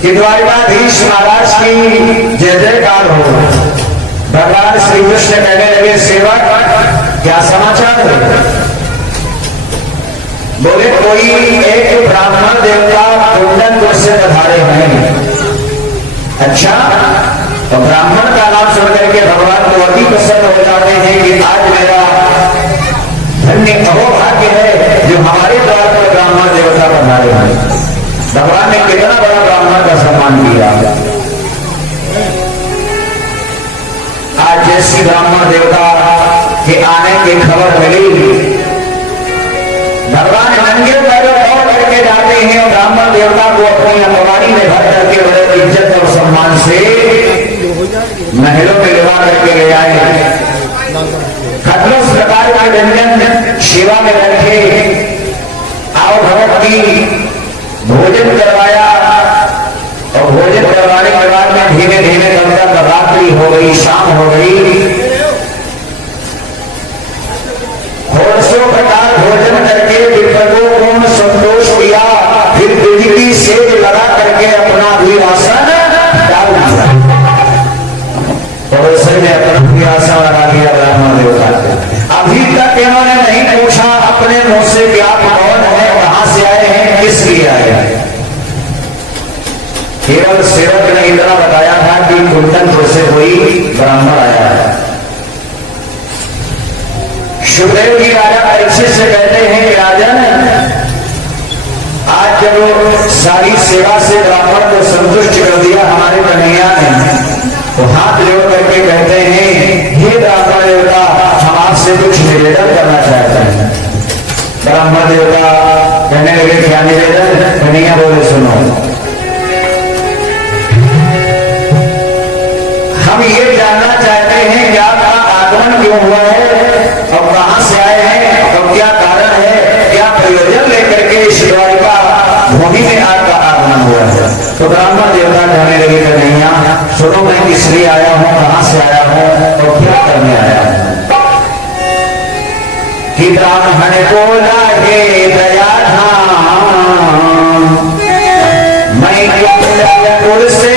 कि द्वारकाधीश महाराज की जय जयकार हो। भगवान श्री कृष्ण कहने लगे, सेवक क्या समाचार है? बोले, कोई एक ब्राह्मण देवता कुंडनपुर से पधारे हैं। अच्छा, तो ब्राह्मण का नाम सुन करके भगवान को अति प्रसन्न हो जाते हैं कि आज मेरा धन्य अहोभाग्य है जो हमारे द्वार पर ब्राह्मण देवता पधारे हैं। भगवान ने कितना बड़ा ब्राह्मण का सम्मान किया। आज जैसी ब्राह्मण देवता के आने की खबर मिली, भगवान नंगे पैरों दौड़ करके जाते हैं और ब्राह्मण देवता को अपनी अखबारी में भर करके बड़े इज्जत और सम्मान से महलों में लगा करके ले आए। खतरस प्रकार के व्यंजन सेवा में रखे, आओ भगत की भोजन करवाया और भोजन करवाने के बाद में धीरे धीरे तब तक रात्रि हो गई, शाम हो गई। होशों प्रकार भोजन करके विप्रकों को संतोष दिया, फिर बिजली से लगा करके अपना भी आसन डाल दिया और उसने अपना भी आसन लगा दिया ब्राह्मण देवता। अभी तक इन्होंने नहीं पूछा अपने मुंह से कि आप कौन है, कहां से आए हैं, किस लिए आए हैं। केवल सेवक ने इतना बताया था कि कुंडनपुर से कोई ब्राह्मण आया है। सुखदेव जी राजा परीक्षित से कहते हैं कि राजन, आज जब सारी सेवा से ब्राह्मण को संतुष्ट कर दिया हमारे कन्हैया ने, तो हाथ जोड़ करके कहते हैं, हे ब्राह्मण देवता, हम आपसे कुछ निवेदन करना चाहते हैं। ब्राह्मण देवता कहने लगे, क्या निवेदन? कन्हैया बोले, सुनो, हम ये जानना चाहते हैं कि आपका आगमन क्यों हुआ है और कहां से आए हैं और क्या कारण है, क्या प्रयोजन लेकर के इस द्वारिका भूमि में आपका आगमन हुआ है। तो ब्राह्मण देवता कहने लगे, कन्हैया सुनो, मैं किस लिए आया हूं, कहां से आया हूं और क्या करने आया हूं। कि ब्राह्मण को लागे दया धाम, मैं कुंडनपुर से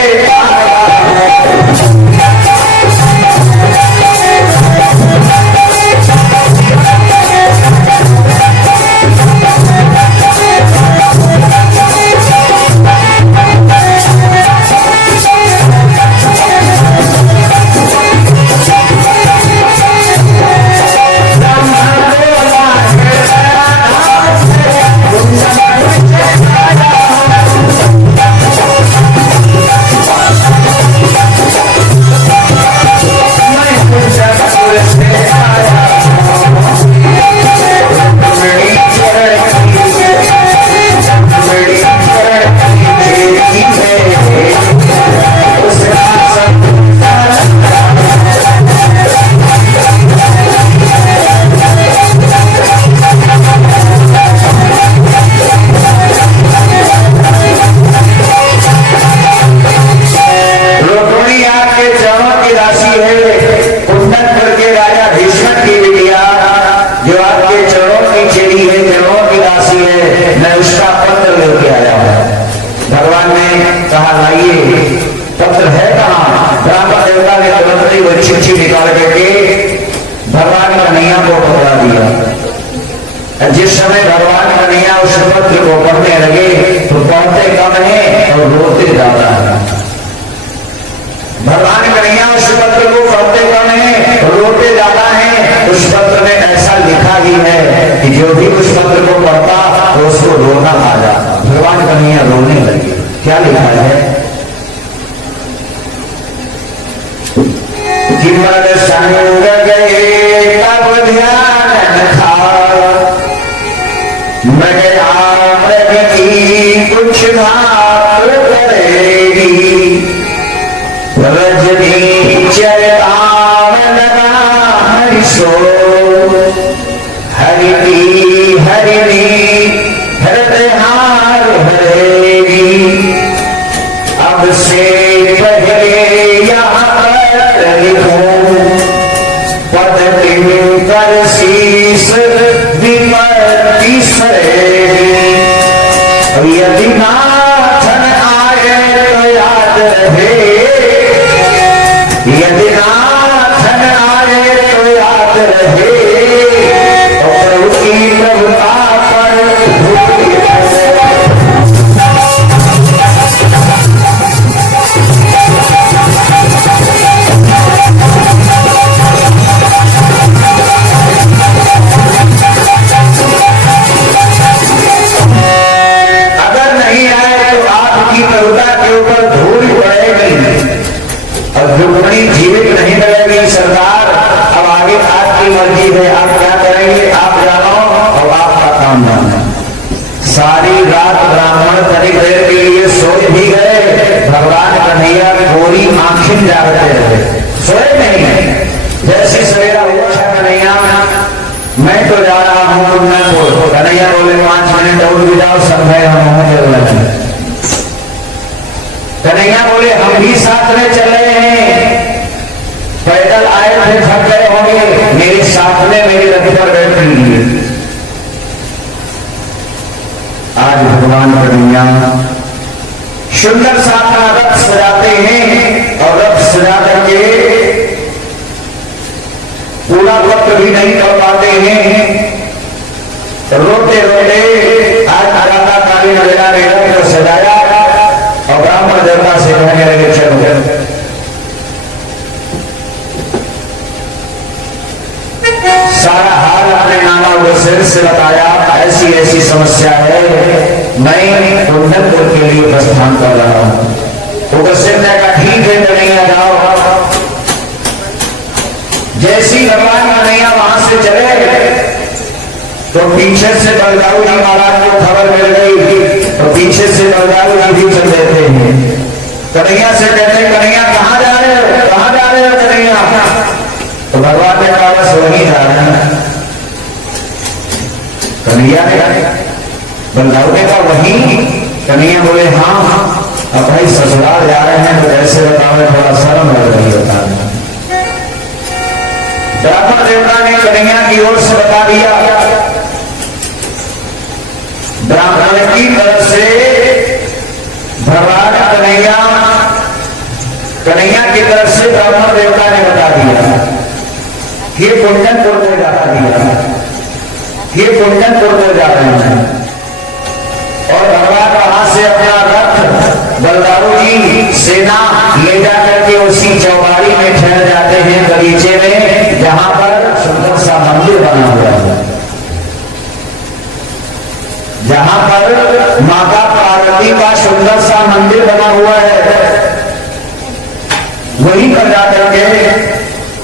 चिट्ठी निकाल करके भगवान कन्हैया को पकड़ा दिया। जिस समय भगवान कन्हैया उस पत्र को पढ़ने लगे तो पढ़ते कम है और रोते ज्यादा है। भगवान कन्हैया उस पत्र को पढ़ते कम है और रोते ज्यादा है। उस पत्र में ऐसा लिखा ही है कि जो भी उस पत्र को पढ़ता तो उसको रोना आ जाता। भगवान कन्हैया रोने लगे। क्या लिखा है? जीवन संग गए तब ध्यान था, मैं मृग की कुछ भाव करेगी, रजनी चरताम लगा हरिशो, हरिणी हरिणी हृदय हार हरेगी। अब से पहले यहाँ कर शीस विपत्ति सरेगी, यदि नाथन आए सारी रात ब्राह्मण तनिक देर के लिए सोए भी गए, भगवान कन्हैया पूरी आंखें जागते रहे, सोए नहीं। जैसे सवेरा हुआ कन्हैया मैं तो जा रहा हूं पुण्यपुर, कन्हैया बोले 5 मिनट और भी जाओ, समय हम कन्हैया बोले हम भी साथ में चले हैं, पैदल आए थे थक गए होंगे, मेरे साथ में मेरी रथ पर बैठी। आज भगवान कन्हैया सुंदर सा अपना रथ सजाते हैं और रथ सजा करके पूरा वक्त भी नहीं कर पाते हैं, रोते रोते आज राधा कालीन वेला ने रथ सजाया और ब्राह्मण देवता से कहने लगे चलो। सारा हाल अपने नाना वशिष्ठ से बताया, ऐसी ऐसी समस्या है, मैं कुंडलपुर के लिए प्रस्थान कर रहा हूं। वशिष्ठ ने कहा ठीक है कन्हैया जाओ। जैसी भगवान कन्हैया वहां से चले तो पीछे से बलदाऊ जी महाराज को खबर मिल गई, तो पीछे से बलदाऊ जी भी चल देते हैं। कन्हैया से कहते कन्हैया कहाँ जा रहे हो, कहाँ जा रहे हो कन्हैया? तो भगवान ने कहा बस वहीं जा रहे हैं। कन्हैया ने बलदाऊ ने कहा वहीं? कन्हैया बोले हाँ, अब भाई ससुराल जा रहे हैं तो ऐसे बताओ, थोड़ा शर्म लग रही होता है। ब्राह्मण देवता ने कन्हैया की ओर से बता दिया, ब्राह्मण की तरफ से भगवान कन्हैया की तरफ से ब्राह्मण देवता ने बता दिया कि कुंडनपुर को जाता दिया, ये कुंडनपुर को जा रहे हैं। और भगवान वहां से अपना रथ बलदाऊ जी सेना ले जाकर के उसी चौबाड़ी में ठहर जाते हैं, बगीचे में, जहां पर सुंदर सा मंदिर बना हुआ है, जहां पर माता पार्वती का सुंदर सा मंदिर बना हुआ है, वहीं पर जाकर के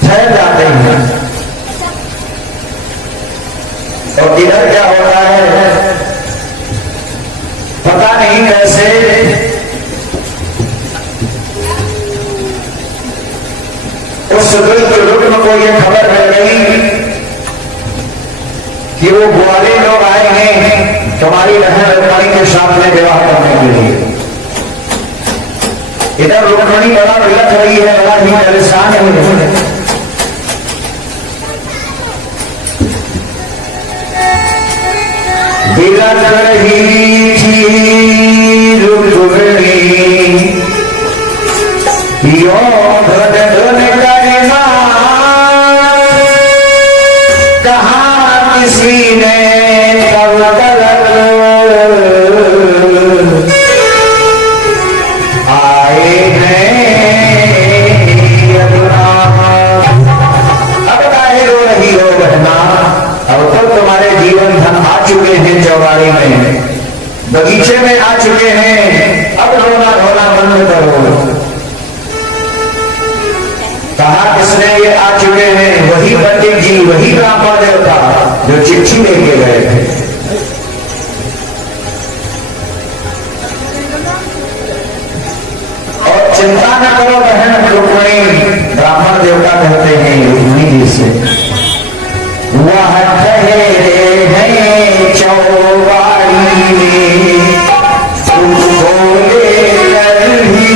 ठहर जाते हैं। और इधर क्या होता है पता नहीं कैसे उस रुक्म को यह खबर मिल गई कि वो ग्वाले लोग आए हैं तुम्हारी बहन रुक्मणी के साथ में विवाह करने के लिए। इधर रुक्मणी बड़ा विलख रही है, बड़ा ही परेशान है। विलख रही थी रुक्मणी यो धन धन करना, कहा किसी ने कब आए हैं अब काहे रो रही हो बहना, अब तो तुम्हारे जीवन धन आ चुके हैं, चौबाड़ी में बगीचे में आ चुके हैं, अब रोना धोना बंद करो। कहा किसने ये आ चुके हैं? वही पंडित जी, वही ब्राह्मण देवता जो चिट्ठी लेके गए थे। और चिंता न करो बहन रुक्मणी, ब्राह्मण देवता कहते हैं रुक्मणी जी से, वह ठहरे हैं चौबाड़ी में, तुमको लेकर ही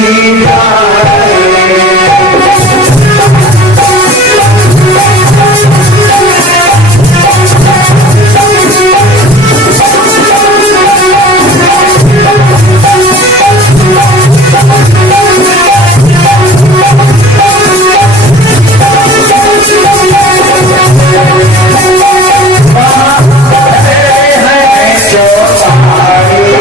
चौबाड़ी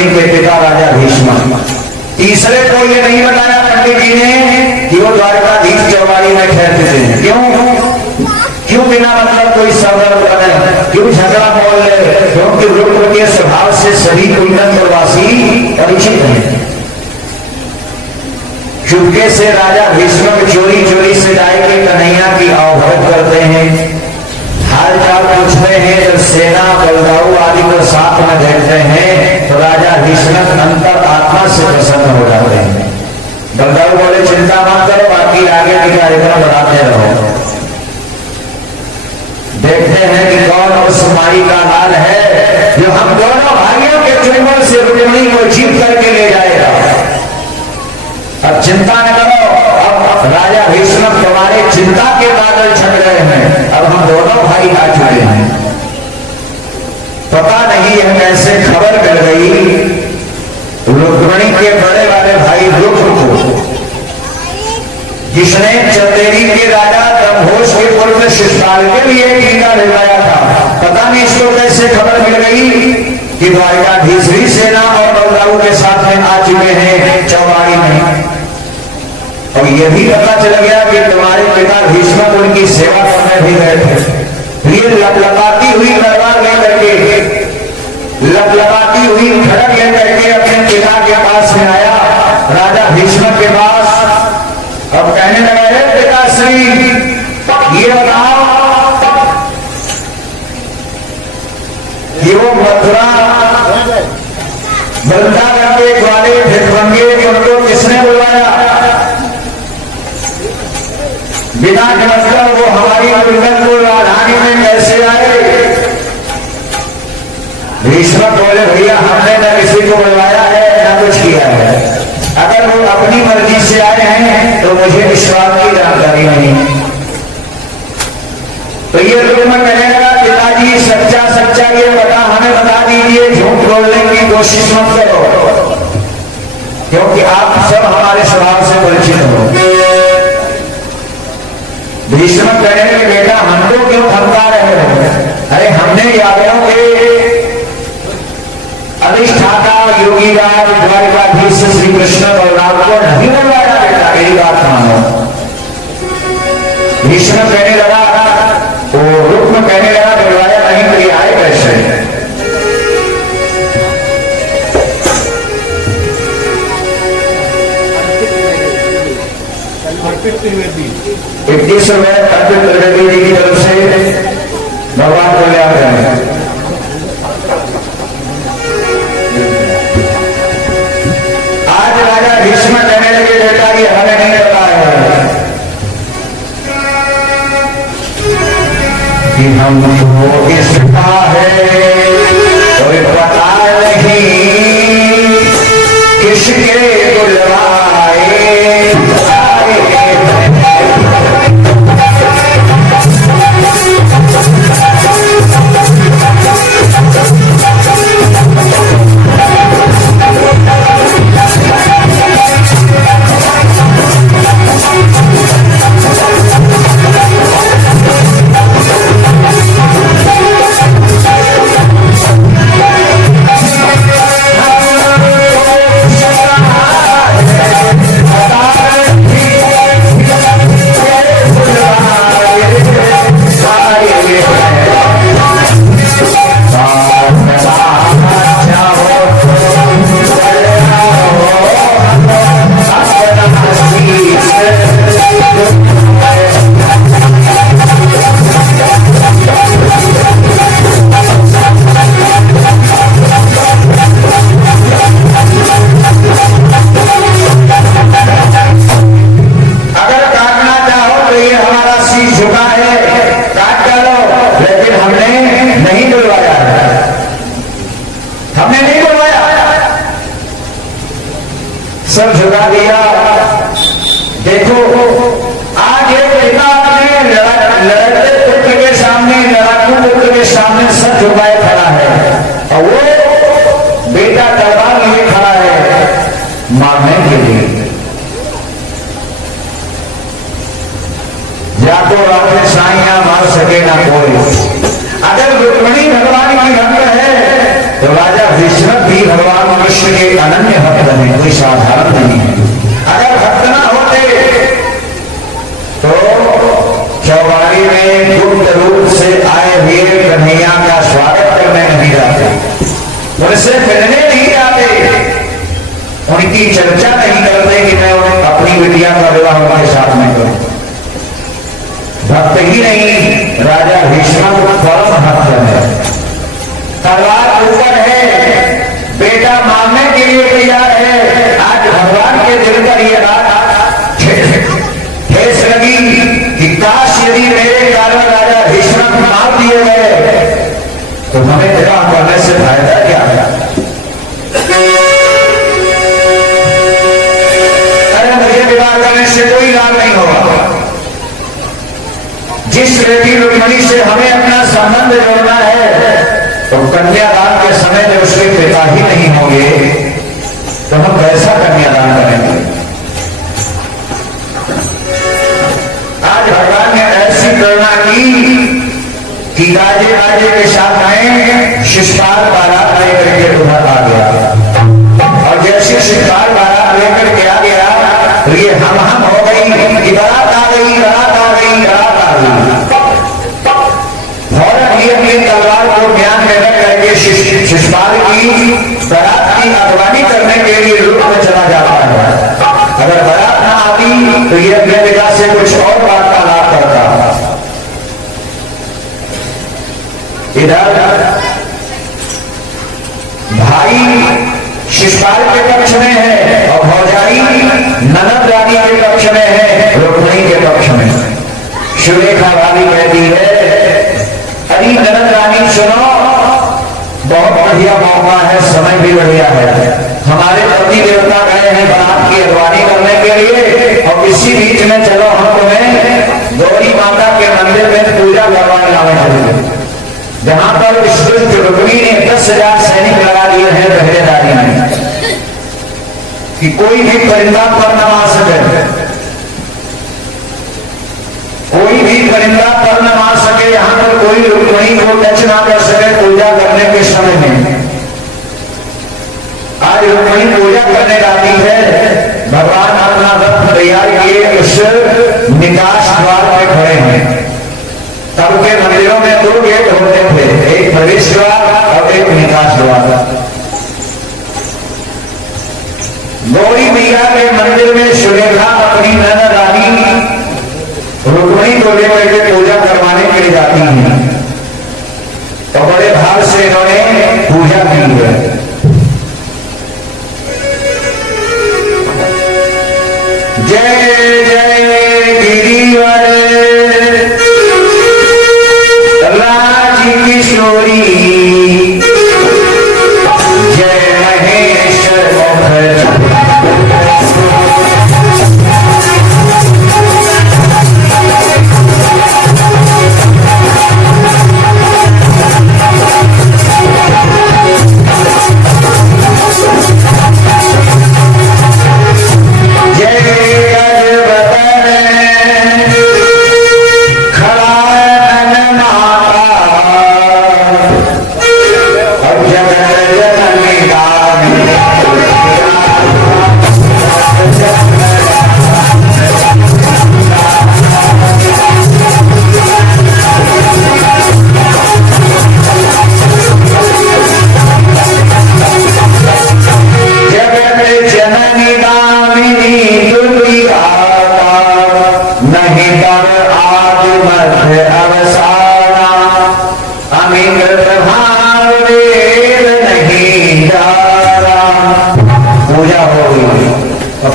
रुक्मिणी के पिता राजा भीष्म। तीसरे को ये नहीं बताया पंडित जी ने कि वो द्वारकाधीश चौबाड़ी में ठहरते थे। क्यों बिना मतलब कोई सबर बने, क्यों झगड़ा बोल ले? क्योंकि रुक्म के स्वभाव से सभी कुंडलवासी परिचित हैं। चुपके से राजा भीष्म चोरी चोरी से जाके कन्हैया की आवभगत करते हैं, हाल चाल पूछते हैं। जब सेना बलदाऊ आदि को साथ में देखते हैं तो राजा भीष्म अंतर आत्मा से प्रसन्न हो जाते हैं। बलदाऊ बोले चिंता मत करो, बाकी आगे की कार्यक्रम बढ़ाते रहो। देखते हैं कि कौन उस माई का लाल है जो हम दोनों भाइयों के चुंबन से रुक्मिणी को जीत करके ले जाएगा। अब चिंता न करो, अब राजा भीष्म तुम्हारे चिंता के बादल छट रहे हैं। अब हम दोनों भाई आ चुके हैं। पता नहीं है कैसे खबर मिल गई रुक्मिणी के बड़े वाले भाई रुक्म को, जिसने चंदेरी के राजा ब्रह्मोष के पुत्र शिशुपाल के लिए टीका भिजवाया था। पता नहीं इसको कैसे खबर मिल गई कि द्वारकाधीश भी सेना और बलदाऊ के साथ में आ चुके हैं चौबाड़ी में। और यह भी पता चल गया कि तुम्हारे पिता भीष्म उनकी सेवा करने भी गए थे। ये लपलपाती हुई तलवार लेकर के, लपलपाती हुई खड़ग लेकर के अपने पिता के पास में आया, राजा भीष्म के पास। अब कहने लगा, हे पिताश्री, ये बताओ कि वो मथुरा वृंदावन के ग्वाले भिखमंगे उनको किसने बुलवाया? बिना मतलब वो हमारी कुंडलपुर राजधानी में कैसे आए? भीष्म बोले, भैया हमने न किसी को बुलवाया है न कुछ किया है। अगर वो अपनी मर्जी से आए हैं तो मुझे इस बात की जानकारी नहीं। तो ये रुक्म कहने लगा, पिताजी सच्चा सच्चा ये बता, हमें बता दीजिए, झूठ बोलने की कोशिश मत करो, क्योंकि आप सब हमारे स्वभाव से परिचित हो। भीष्म कहने लगे, बेटा हमको क्यों धमका रहे हो? अरे हमने यादवों के अधिष्ठाता योगीराज द्वारकाधीश श्री कृष्ण बलराम को नहीं बुलवाया। बेटा मेरी बात मानो। भीष्म कहने लगा, वो रुक्म कहने लगा, बुलवाया नहीं तो ये आए कैसे? ₹21 अर्पित त्रिवेदी जी की तरफ से भगवान को ले आ रहे हैं। आज राजा भीष्म कहने लगे, बेटा ये हमें नहीं पता है कि हमको इसका है कोई पता नहीं, किसके बुलवाए सब झुका दिया। देखो आज एक पिता अपने लड़ते पुत्र के सामने, लड़ाकू पुत्र के सामने सब झुकाए खड़ा है और वो बेटा तलवार लिए खड़ा है मारने के लिए। या तो रात साइया मार सके ना कोई। अगर रुक्मिणी भगवान की भक्त है तो राजा भीष्म भी भगवान कृष्ण के अनन्य भक्त हैं, कोई साधारण नहीं है। अगर भक्त ना होते तो चौबारी में गुप्त रूप से आए हुए कन्हैया का स्वागत करने नहीं जाते, उनसे मिलने नहीं जाते, उनकी चर्चा नहीं करते कि मैं अपनी बिटिया का विवाह उनके साथ में करूं। भक्त ही नहीं, राजा भीष्म परम भक्त है, तलवार ऊपर है, बेटा मारने के लिए तैयार है। आज भगवान के दिल पर यह बात ठेस लगी कि काश यदि मेरे कारण राजा भीष्म मार दिए गए तो हमें विवाह करने से फायदा क्या है? अरे मुझे विवाह करने से कोई लाभ नहीं होगा। जिस बेटी रुक्मिणी से हमें अपना संबंध जोड़ना है तो कन्यादान के समय में उसके पिता ही नहीं होंगे तो हम कैसा कन्यादान करेंगे? आज भगवान ने ऐसी प्रेरणा की कि राजे राजे के साथ आए, शिष्टार बारात लेकर के उधर आ गया और जैसे शिष्टार बारात लेकर के आ गया तो ये हम हो गई कि बारात आ गई, बारात आ गई, बारात आ गई। अपनी तलवार को ज्ञान में रख करके शिष्टपाल की बारात की अगवानी करने के लिए रूप में चला जाता है। अगर बारात ना आती तो ये अपने पिता से कुछ और वार्तालाप करता। इधर भाई शिष्टपाल के पक्ष में है और भौजाई ननद रानी के पक्ष में है, रुक्मिणी के पक्ष में। सुलेखा भाभी कहती है, अरे ननद रानी सुनो, बहुत बढ़िया मौका है, समय भी बढ़िया है। हमारे पति देवता गए हैं बारात की अगवानी करने के लिए और इसी बीच में चलो हम तुम्हें गौरी माता के मंदिर में पूजा करवाने लाने चलेंगे, जहां पर रुक्मिणी ने 10,000 सैनिक लगा दिए हैं पहरेदारी में कि कोई भी परिंदा पर न आ सके, कोई भी परिंदा पर न आ सके, यहां पर कोई रुक्मिणी को टच ना कर सके पूजा करने के समय में। आज रुक्मिणी पूजा करने जाती है, भगवान अपना रथ तैयार किए उस निकास द्वार पे खड़े हैं। तब के मंदिरों में 2 गेट होते थे, एक प्रवेश द्वार और एक निकास द्वार। गौरी मैया के मंदिर में सुलेखा अपनी ननद रानी रुक्मिणी को लेकर के पूजा करवाने के लिए जाती हैं तो बड़े भाव से इन्होंने पूजा की है। जय जय गिरिवर राज किशोरी, जय महेश्वर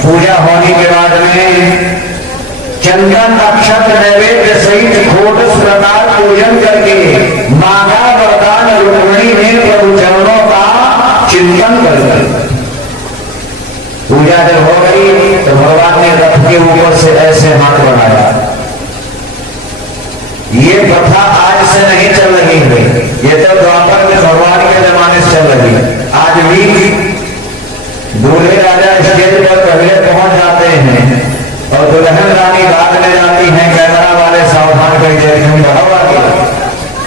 पूजा होने के बाद में चंदन अक्षत नैवेद्य सहित घोटस प्रकार पूजन करके मांगा वरदान रुक्मिणी ने प्रभु चरणों का चिंतन कर पूजा जब हो गई तो भगवान ने रथ के ऊपर से ऐसे हाथ बढ़ाया। ये प्रथा आज से नहीं चल रही है, ये तो द्वापर में भगवान के जमाने से चल रही है। आज भी दूल्हे राजा स्टेज पर पहले पहुंच जाते हैं और दुल्हन रानी बाद में जाती हैं। कैमरा वाले सावधान कर देते हैं,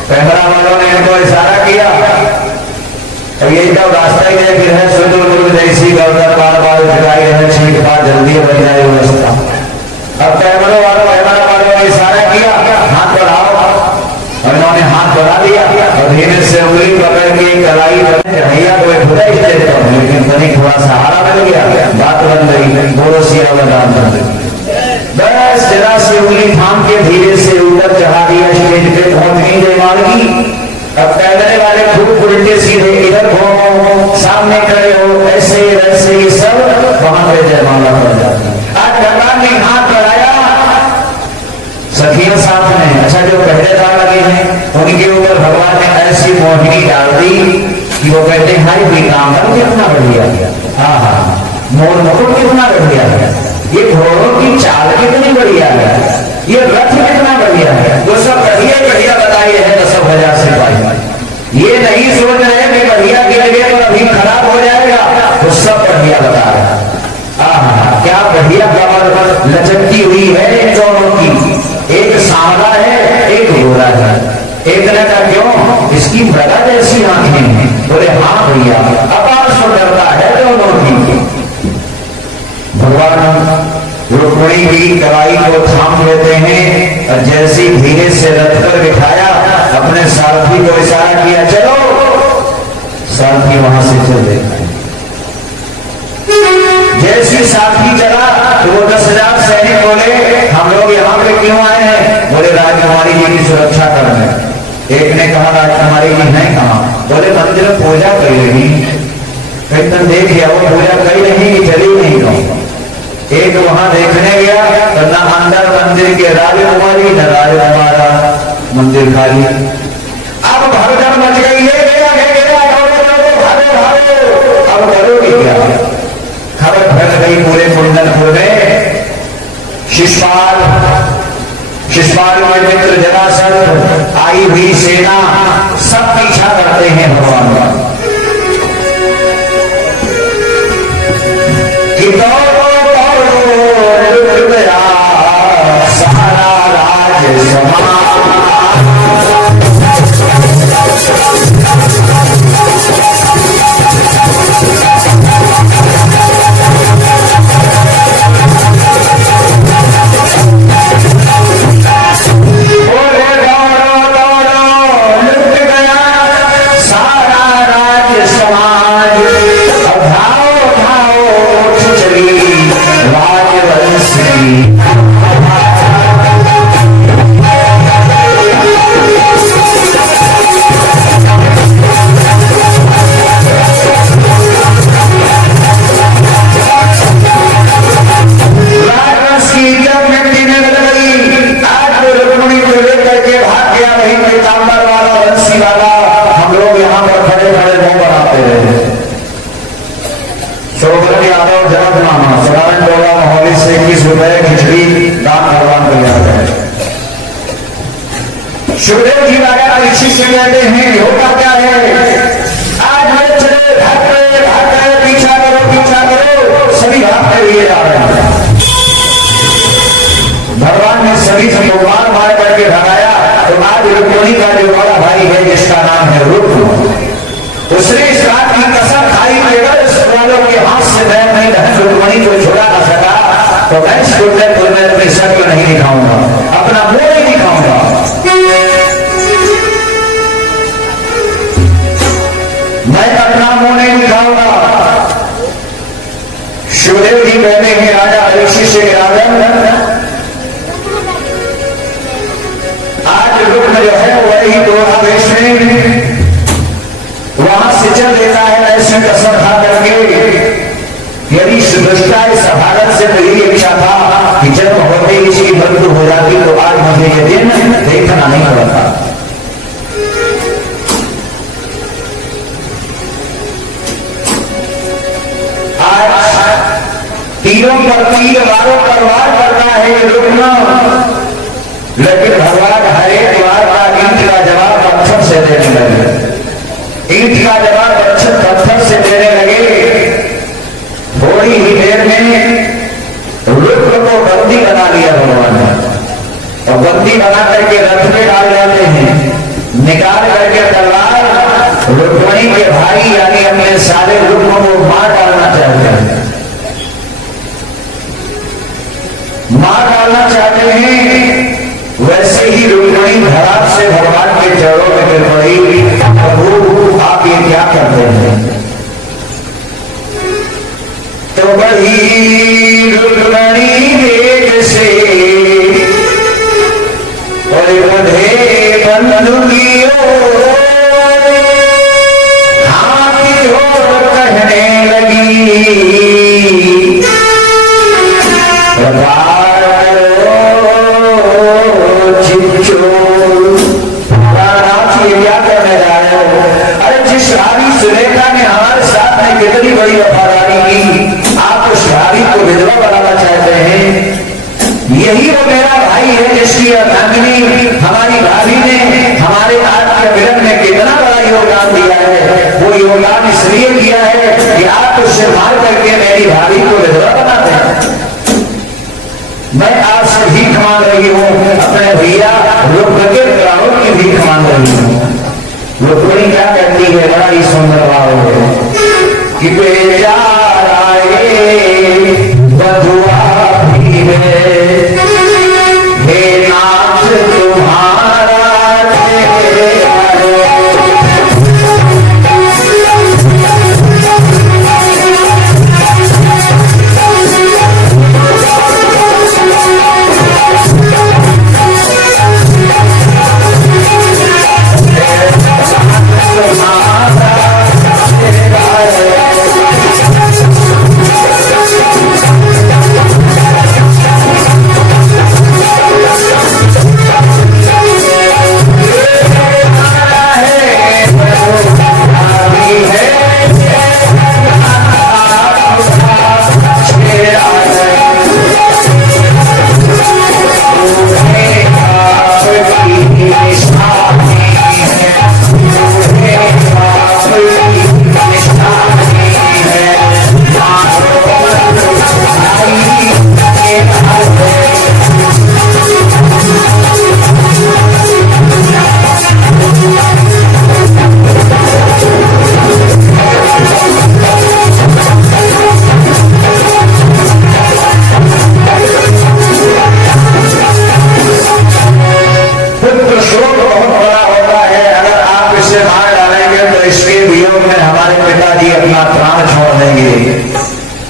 कैमरा वालों ने इनको इशारा किया अब यही तो रास्ता ही है फिर है सुदूर दुर्ग जैसी गर्दन बार बार झुकाई है छींक बार जल्दी बन जाए व्यवस्था। अब कैमरों वालों ने इशारा किया हाथ बढ़ाओ और इन्होंने हाथ बढ़ा दिया और धीरे से उंगली पकड़ के कलाई भैया को एक खुदा स्टेज पर लेकिन तनिक थोड़ा सहारा मिल गया बात बन गई बोलो सिया बदाम बस जरा से उंगली थाम के धीरे से ऊपर चढ़ा दिया स्टेज पे पहुंच गई जयमाल की। अब कैमरे वाले खूब उल्टे सीधे इधर हो सामने खड़े हो ऐसे वैसे ये सब वहां पे जयमाला कर जाती। आज भगवान ने हाथ बढ़ाया सखियों साथ में अच्छा जो पहरेदार लगे हैं उनके ऊपर भगवान ने ऐसी मोहिनी डाल दी कि वो कहते हैं हाय पीताम्बर कितना बढ़िया गया। हाँ हाँ मोर मुकुट कितना बढ़िया गया, ये घोड़ों की चाल कितनी बढ़िया है, ये रथ कितना बढ़िया है, वो सब बढ़िया बताइए है 10,000 सिपाही। ये नहीं सोच रहे कि बढ़िया गिर गए तो अभी खराब हो जाएगा, वो सब बढ़िया बता रहा है। क्या बढ़िया कमर लचकती हुई है इन दोनों की, एक सांवला है एक गोरा है। एक ने कहा क्यों, इसकी बड़ा जैसी आंखें हैं। बोले हाँ भैया अपार सुंदरता है दोनों की। भगवान रुक्मिणी की कलाई को थाम लेते हैं और जैसी धीरे से रथ पर बिठाया अपने सारथी को इशारा किया चलो, सारथी वहां से चले। जैसी सारथी चला तो वो 10,000 सैनिक बोले हम लोग यहाँ पे क्यों आए हैं। बोले राजकुमारी जी की सुरक्षा करने। एक ने कहा राजकुमारी जी नहीं कहा। बोले मंदिर पूजा कर लेगी। कहीं देख लिया वो पूजा करी नहीं कि चली नहीं कहूँ। एक वहां देखने गया तो न अंदर मंदिर के राजकुमारी न राजकुमारा, मंदिर खाली। अब भगदड़ मच गई है, अब करोगे क्या। खबर फैल गई पूरे कुंडलपुर में। शिशुपाल में मित्र जरासंध आई हुई सेना सब पीछा करते हैं भगवान का। सारा राज समाज सुखदेव जी महाराज परीक्षित से कहते हैं होता क्या है। आज मेरे चले भाग पीछा करो सभी भागते लिए जा रहे हैं। भगवान ने सभी से मार करके भगाया तो आज रुक्मिणी का जो बड़ा भाई है जिसका नाम है रुक्म, उसने इस बात की कसम खाई लेकर वालों के हाथ से मैं नहीं रुक्मिणी को छुड़ा ना सका तो मैं सुंदरपुर में अपनी शक्ल नहीं दिखाऊंगा, अपना मुंह नहीं दिखाऊंगा। मैं अपना मुंह नहीं दिखाऊंगा। शिवदेव जी कहते हैं राजा परीक्षित से आज रुक्म जो है वही दो आवेश में वहां से चल देता है ऐसे कसम खा करके। यदि सुदृष्टा इस भारत से मेरी इच्छा था कि जन्म होते इसकी मृत्यु हो जाती तो आज मुझे ये दिन देखना नहीं पड़ता। तीरों पर तीर वारों पर वार करता है रुकना, लेकिन भगवान हर एक वार का ईंट का जवाब पत्थर से देने लगे। ईंट का जवाब पत्थर से देने लगे। थोड़ी ही देर में रुक्म को बंदी बना लिया भगवान ने और बंदी बना करके रथ में डाल जाते हैं, निकाल करके तलवार रुक्मणी के भाई यानी अपने सारे रुक्म को मार डालना चाहते हैं, मार डालना चाहते हैं। वैसे ही रुक्मणी धड़ाक से भगवान के चरणों में गिर पड़ी, प्रभु आप ये क्या करते हैं? तो वही रुक्मणी वेग से और बंधे बंधुकी हाथी और कहने लगी, क्या करने जा रहे हो? अरे जिस रानी सुलेखा ने हमारे साथ में कितनी बड़ी वफादारी की, आप उस रानी को विधवा बनाना चाहते हैं। यही वो मेरा भाई है जिसकी अर्धांगिनी हमारी भाभी ने हमारे आज के मिलन में कितना बड़ा योगदान दिया है। वो योगदान इसलिए किया है कि आप उससे मार करके मेरी भाभी को विधवा बनाते हैं। मैं आपसे भीख मांग रही हूँ, अपने भैया रुक्म के प्राणों की भीख मांग रही हूँ। रुक्मणी क्या कहती है? बड़ा ही सुंदर भाव है कि बेचाराए बधुआ भी है, हे नाथ तुम्हारा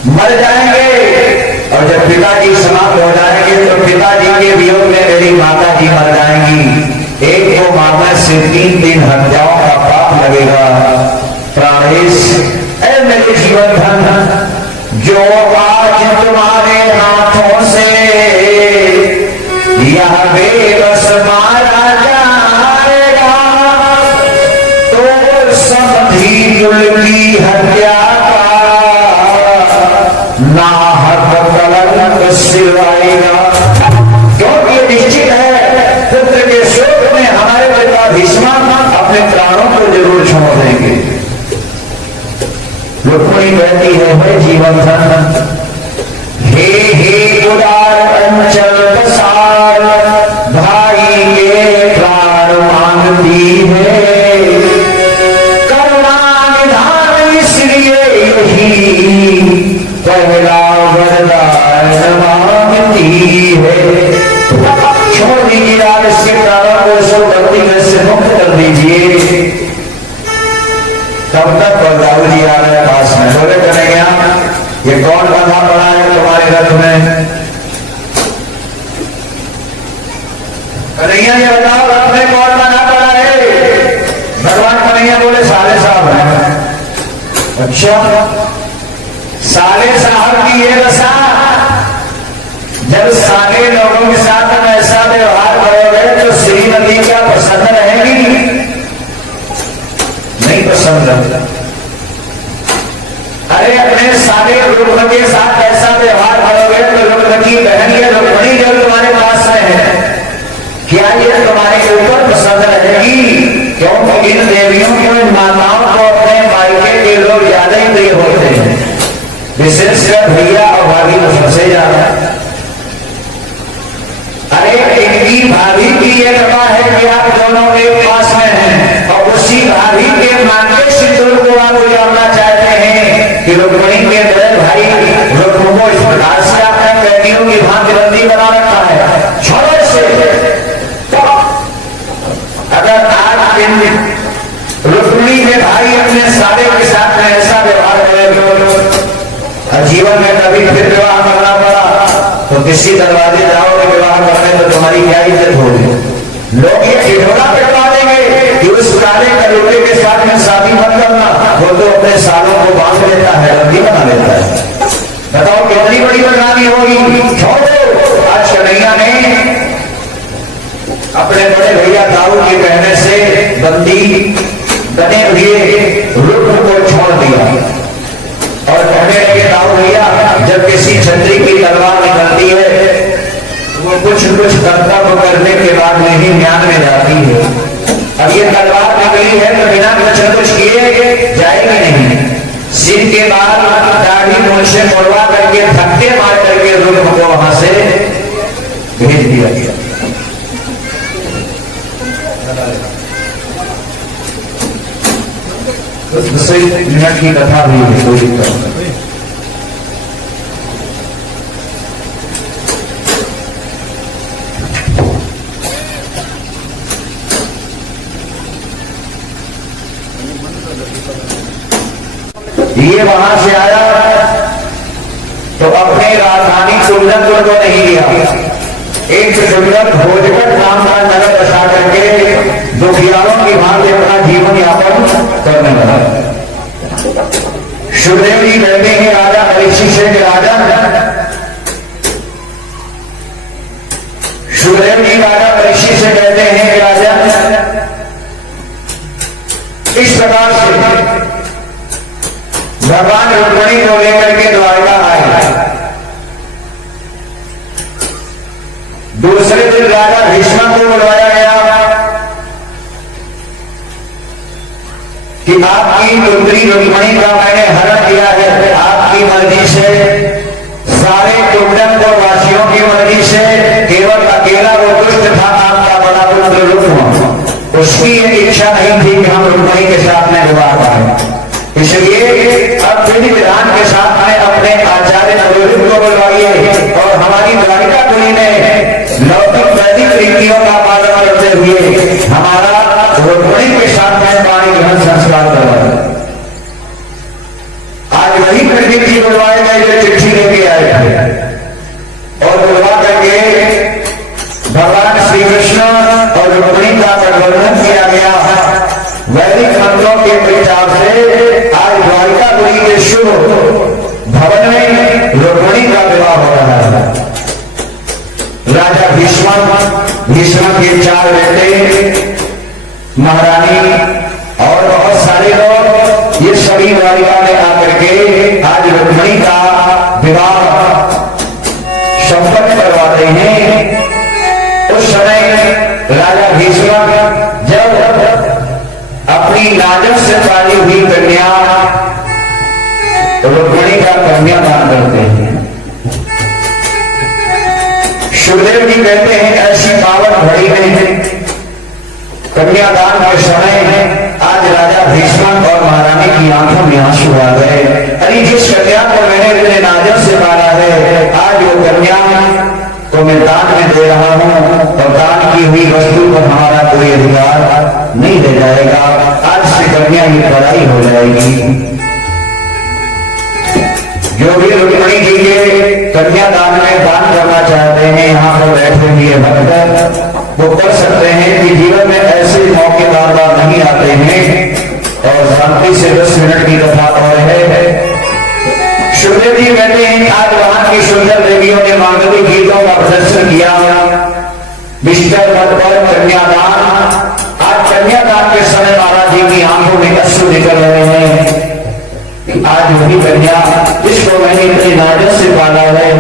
मर जाएंगे। और जब पिताजी समाप्त हो जाएंगे तो पिताजी के वियोग में मेरी माता जी मर जाएंगी। एक को मारने से 3 हत्याओं का पाप लगेगा। प्राणेश ऐ मेरे जीवन धन, जो आज तुम्हारे हाथों से यह बेबस मारा जाएगा, तो समधी कुल की हत्या नाहक कलंक सिवाएगा। क्योंकि निश्चित है पुत्र के शोक में हमारे पिता भीष्मा अपने प्राणों को जरूर छोड़ देंगे। रुक्मिणी कहती है जीवन धन, हे उदार अंचल पसार, भाई के प्राण मांगती है, करुणा निधान इसलिए यही पहला वरदान मांगती है। छोड़ दीजिए आप इसके प्राणों को, सो गलती में से मुक्त कर दीजिए। तब तक बलदाऊ जी आ रहे पास में, बोले कन्हैया ये कौन बंधा पड़ा है तुम्हारे रथ में? कन्हैया ये बताओ रथ में कौन बंधा पड़ा है? भगवान कन्हैया बोले साले साहब हैं। अच्छा, साले साहब की ये दशा, जब साले लोगों के साथ हम ऐसा व्यवहार करोगे तो श्रीमती क्या पसंद रहेगी? नहीं पसंद। अरे अपने साले रुक्म के साथ ऐसा व्यवहार करोगे तो रुक्म की बहन या रुक्मणी जो तुम्हारे पास में है, क्या ये तुम्हारे ऊपर पसंद रहेगी? क्योंकि इन देवियों को, इन माताओं को अपने मायके के लोग ज्यादा ही प्रिय होते हैं, विशेषकर भैया और भाभी को सबसे ज्यादा। अरे इनकी भाभी की ये कृपा है कि आप दोनों एक पास में हैं और उसी भाभी के मांगे सिंदूर को आप उजाड़ना चाहते हैं कि रुक्मिणी के बड़े भाई रुक्म को इस प्रकार से आपने कैदियों की भांति बंदी बना रखा है। छोड़ो से अगर आज इन रुक्मिणी के भाई अपने सारे के साथ में ऐसा व्यवहार करेंगे, जीवन में कभी फिर विवाह करना पड़ा तो किसी दरवाजे जाओगे विवाह करने तो तुम्हारी क्या इज्जत होगी। लोग ये ठिठोरा पिटवा देंगे कि उस काले कलुटे के साथ में शादी मत करना, वो तो अपने सालों को बांध लेता है, रद्दी बना लेता है। बताओ कितनी बड़ी बदनामी होगी। छोड़ो, आज कन्हैया ने अपने बड़े भैया दाऊ के कहने से बंदी बने हुए रुक्म को छोड़ दिया और कहने लगे दाऊ भैया, जब किसी छत्री की तलवार निकलती है वो कुछ कर्तव्य करने के बाद में ही ज्ञान में जाती है। अब ये तलवार निकली है तो बिना कुछ किए जाएगी नहीं। सिर के बाद दाढ़ी मूंछ से मोड़वा करके धक्के मार करके रुक्म को वहां से भेज दिया गया। 10 मिनट की कथा भी है, कोई दिक्कत नहीं। ये वहां से आया तो अपने राजधानी कुंडलपुर को नहीं लिया, एक कुंडल भोजगढ़ नाम का नगर बसा करके दुखियारों की भांति अपना जीवन यापन करने लगा। सुखदेव जी कहते हैं राजा परीक्षित से राजा, सुखदेव जी राजा परीक्षित से कहते हैं कि राजा इस प्रकार से भगवान रुक्मिणी को लेकर के द्वारका आए। दूसरे दिन राजा भीष्म को बुलवाया गया कि आपकी पुत्री रुक्मिणी का मैंने हरण किया है, आपकी मर्जी से, सारे कुंडलपुर वासियों की मर्जी से, केवल अकेला वो दुष्ट था आपका बड़ा पुत्र रुक्म, उसकी ये इच्छा नहीं थी कि हम रुक्मिणी के साथ में विवाह करें। इसलिए अब विधि विधान के साथ में अपने आचार्य पुरोहित को बुलवाइए और हमारी द्वारिकापुरी में लौकिक वैदिक रीतियों का पालन करते हुए हमारा रुक्मिणी के साथ में पाणी ग्रहण संस्कार करवाए। आज वही पंडित जी बुलवाए गए जो चिट्ठी लेके आए थे और बुलवा करके भगवान श्री कृष्ण और रुक्मिणी का प्रवर्धन किया गया। वैदिक मंत्रों के प्रचार से आज द्वारिकापुरी के शुभ भवन में रुक्मिणी का विवाह हो रहा है। राजा भीष्म के 4 बेटे, महारानी और बहुत सारे लोग, ये सभी द्वारिका में आकर के आज रुक्मिणी का विवाह संपन्न करवाते हैं। उस समय राजा भीष्म जब अपनी लाजक से पाली हुई कन्या रुक्मिणी का कन्यादान करते हैं। सुखदेव जी कहते हैं ऐसी पावन घड़ी में कन्यादान के समय आज राजा भीष्म और महारानी की आंखों में आंसू आ गए। अरे जिस कन्या को मैंने इतने नाजक से पाला है, आज वो कन्या को मैं दान में दे रहा हूं और दान की हुई वस्तु पर हमारा कोई अधिकार नहीं दे जाएगा। आज से कन्या की पढ़ाई हो जाएगी। जो भी रुक्मिणी जी के कन्यादान में दान करना चाहते हैं, यहाँ पर बैठे हुए भक्त वो कर सकते हैं कि जीवन में ऐसे मौके बार बार नहीं आते हैं। और शांति से 10 मिनट की कथा और है। सुखदेव जी कहते हैं आज वहां की सुंदर देवियों ने मांगलिक गीतों का प्रदर्शन किया। बिस्तर पद पर कन्यादान, आज कन्यादान के समय महाराज जी की आंखों में अश्रु निकल रहे हैं। आज वही कन्या जिसको मैंने इतनी नाजत से पाला है,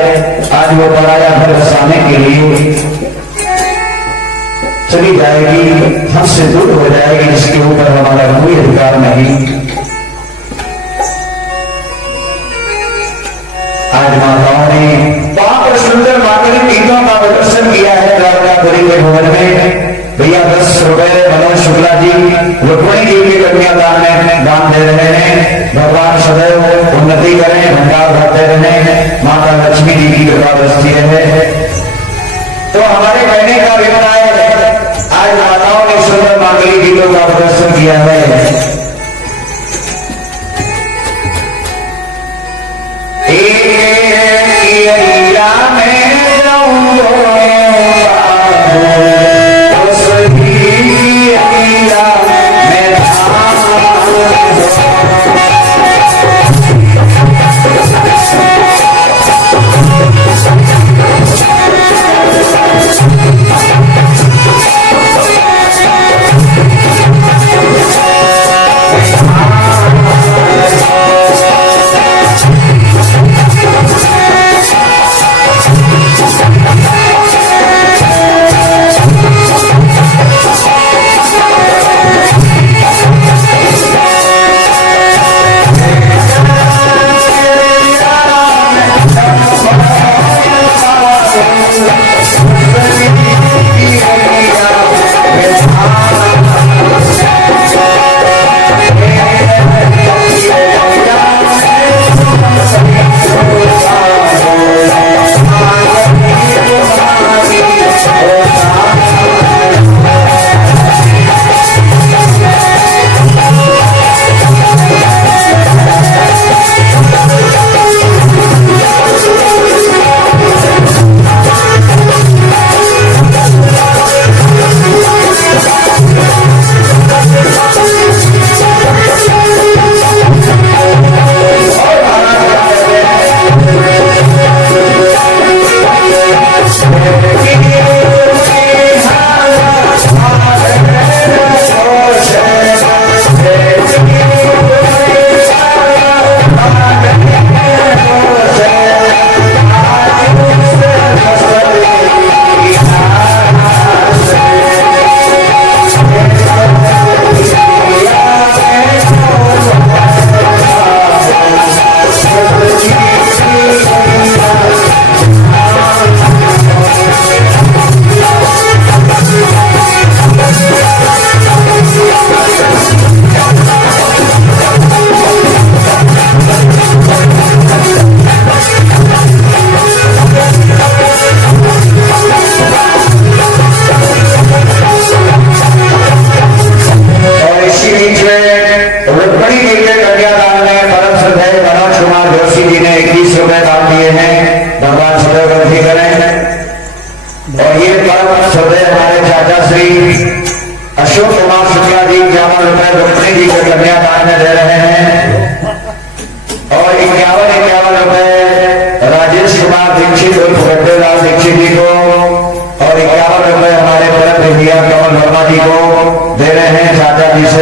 आज वो पराया घर बसाने के लिए चली जाएगी, हमसे दूर हो जाएगी, जिसके ऊपर हमारा कोई अधिकार नहीं। आज माताओं ने वहां पर सुंदर मांगलिक गीतों का प्रदर्शन किया है द्वारकापुरी के भवन में। भैया 10 रुपए मनोज शुक्ला जी रुक्मणी जी की कन्यादान में दान दे रहे हैं। भगवान सदैव उन्नति करें, भंडार भरते रहें, माता लक्ष्मी जी की कृपा बरसती रहे। तो हमारे कहने का अभिप्राय है, आज माताओं ने सुंदर मांगलिक गीतों का प्रदर्शन किया है।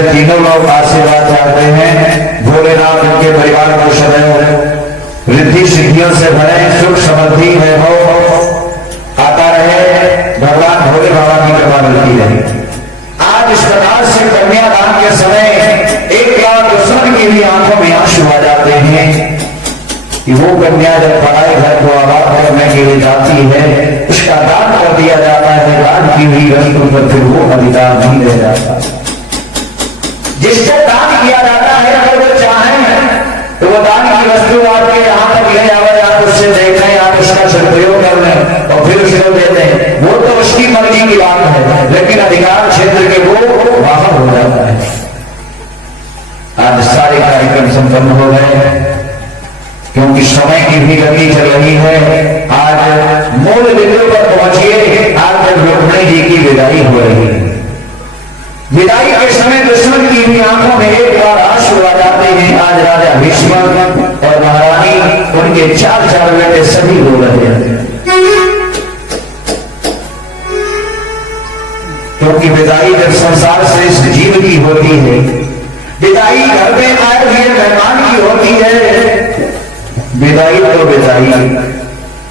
तीनों लोग आशीर्वाद चाहते हैं। भोलेनाथ उनके परिवार को सदैव रिद्धि सिद्धियों से भरे, सुख समृद्धि में हो आता रहे, भगवान भोले बाबा की कृपा मिलती रहे। आज इस प्रकार से कन्यादान के समय एक बार दुश्मन की भी आंखों में आंसू आ जाते हैं कि वो कन्या जब पढ़ाई घर को आबाद करने के लिए जाती है, उसका दान कर दिया जाता है। दान की हुई वस्तु पर फिर वो अधिकार नहीं रह जाता। जिसको दान किया जाता है, अगर वो चाहें तो वो दान की वस्तु आपके यहाँ तक ले आवे, आप उससे देखें, आप उसका सदुपयोग कर लें और फिर उसको दे दें, वो तो उसकी मर्जी की बात है, लेकिन अधिकार क्षेत्र के वो बाहर हो जाता है। आज सारे कार्यक्रम संपन्न हो गए क्योंकि समय की भी गति चल रही है। आज मूल बिंदु पर पहुंचिए। आज जब रुक्मिणी जी की विदाई हो रही है, विदाई के समय दुश्मन की भी आंखों में एक बार आंसू आ जाते हैं। आज राजा भीष्म और महारानी, उनके चार चार बेटे सभी रो रहे हैं, क्योंकि विदाई जब संसार से इस जीव की होती है, विदाई घर में आए हुए मेहमान की होती है। विदाई तो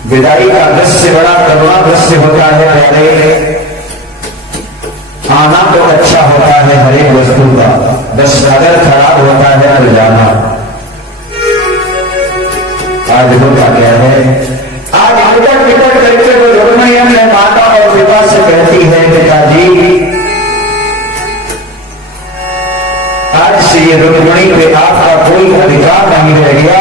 विदाई का दृश्य बड़ा करुणा दृश्य होता है। पहले आना तो अच्छा होता है हर एक वस्तु का, बस अगर खराब होता है तो जाना। आज होता क्या है, आज निकट निकट करके वो रुक्मिणी अपने माता और पिता से कहती है, पिताजी कि रुक्मिणी पे आपका कोई अधिकार नहीं रह गया।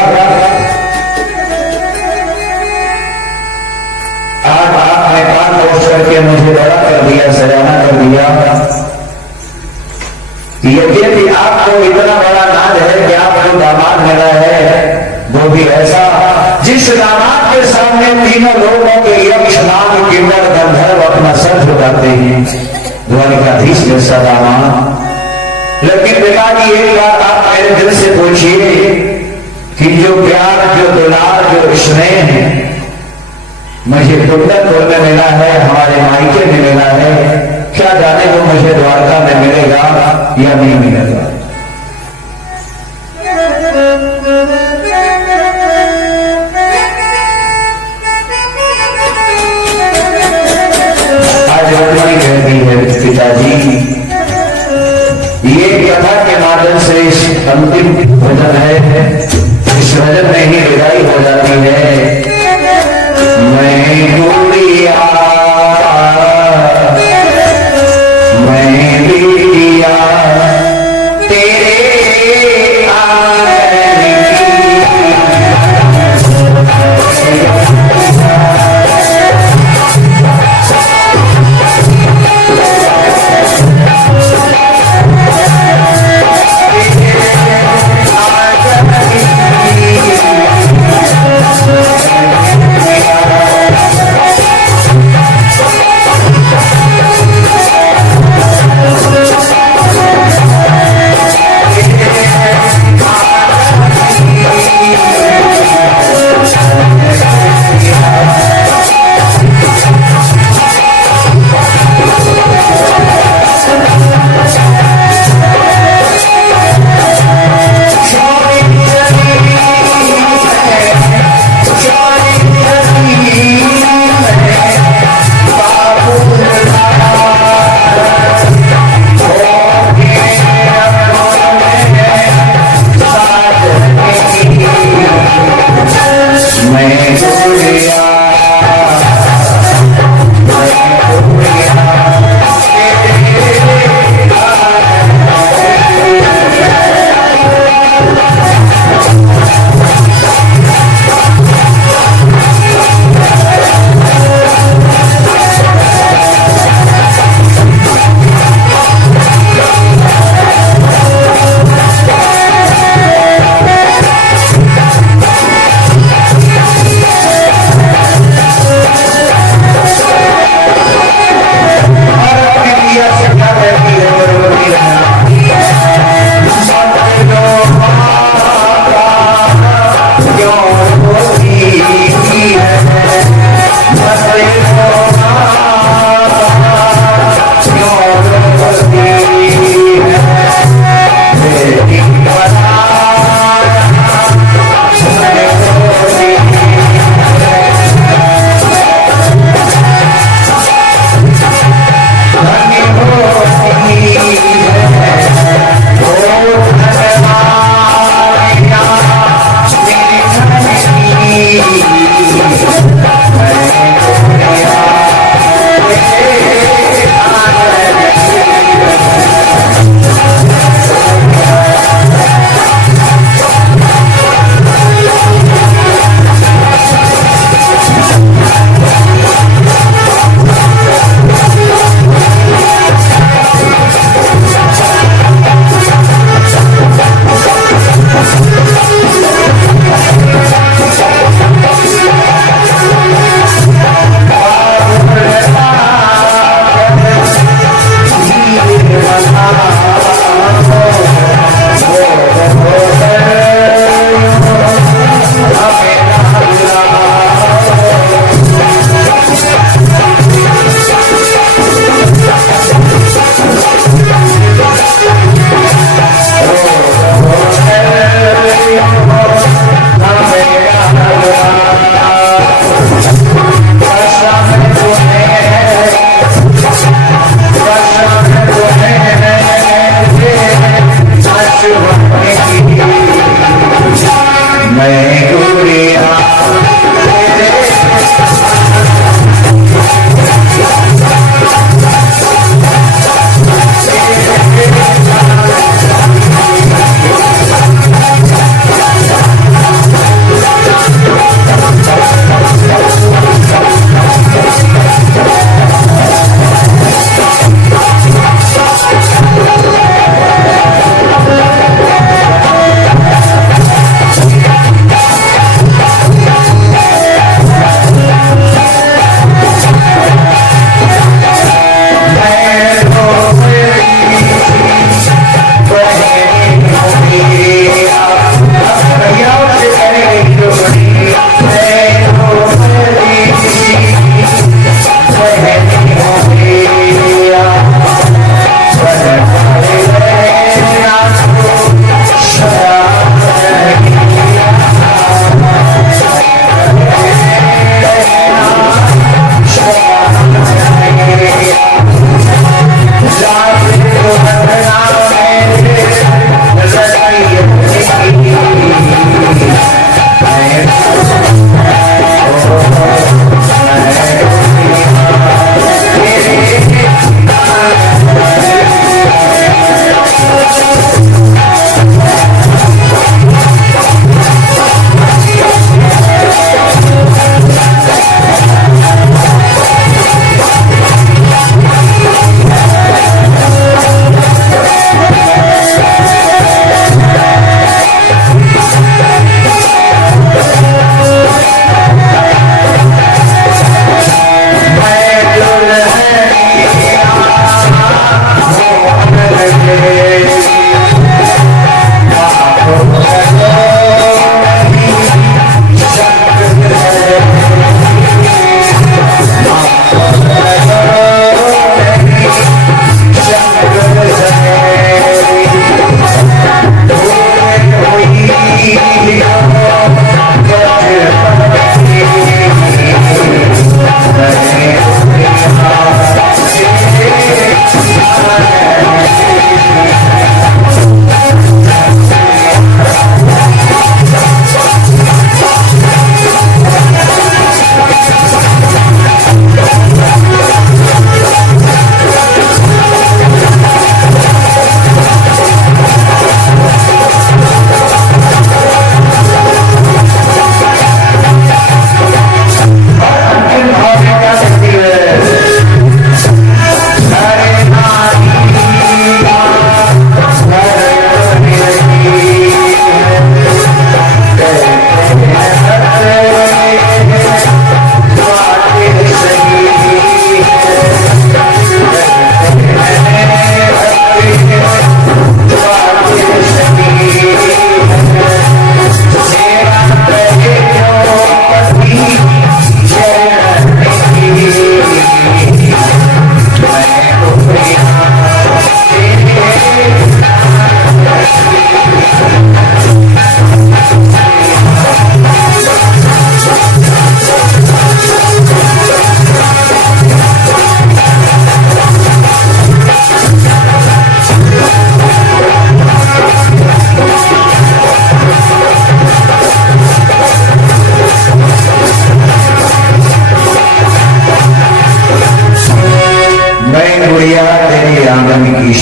आज आपने पाल पोष करके मुझे बड़ा कर दिया, सयाना कर दिया। यद्यपि आपको इतना बड़ा नाज है कि आपको दामाद मिला है, वो भी ऐसा जिस दामाद के सामने तीनों लोगों के यक्ष नाग किन्नर गंधर्व अपना सर झुकाते हैं, द्वारिकाधीश जैसा दामाद। लेकिन पिताजी एक बात आप मेरे दिल से पूछिए कि जो प्यार, जो दुलार, जो स्नेह है मुझे कुंडलपुर में मिला है, हमारे मायके में मिला है, क्या जाने वो मुझे द्वारका में मिलेगा या नहीं मिलेगा। आज रुक्मिणी कहती है पिताजी, ये कथा के माध्यम से इस अंतिम भजन है, इस भजन में ही विदाई हो जाती है। मैं गुड़िया मैं बिटिया तेरे आंगन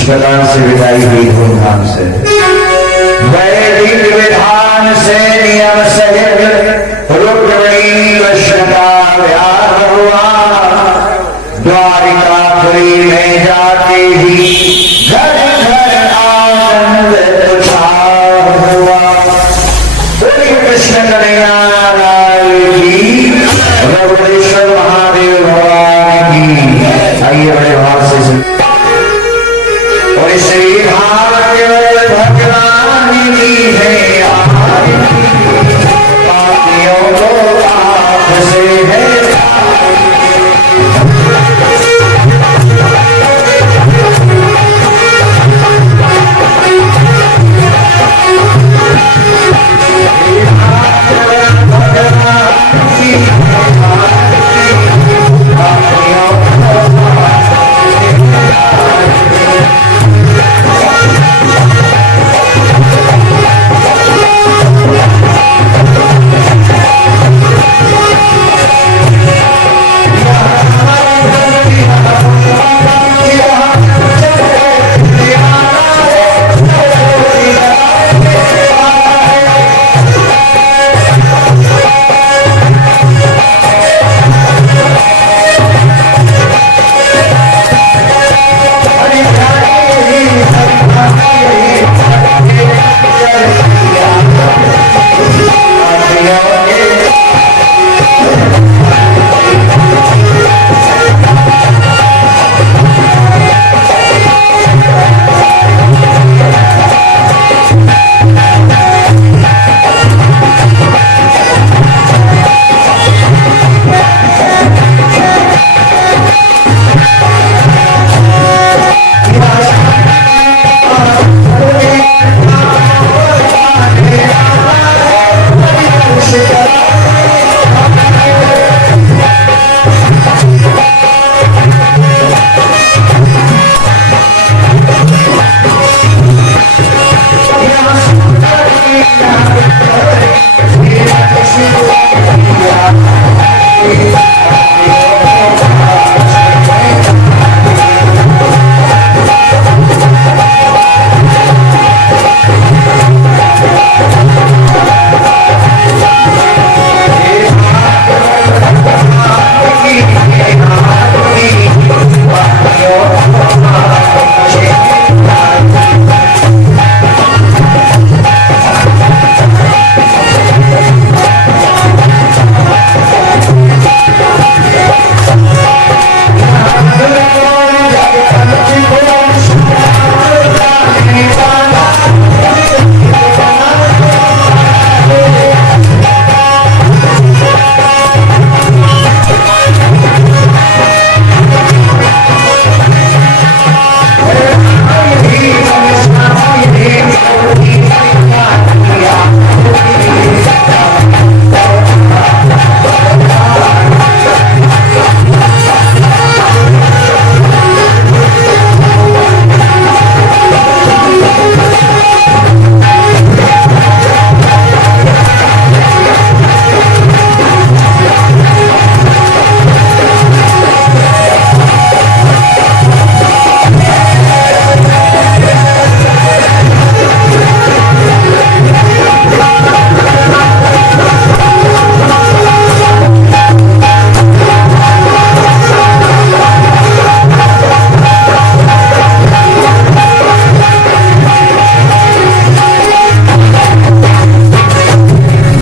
प्रकार से विदाई हुई धूमधाम से। वैदिक विधान से नियम सहित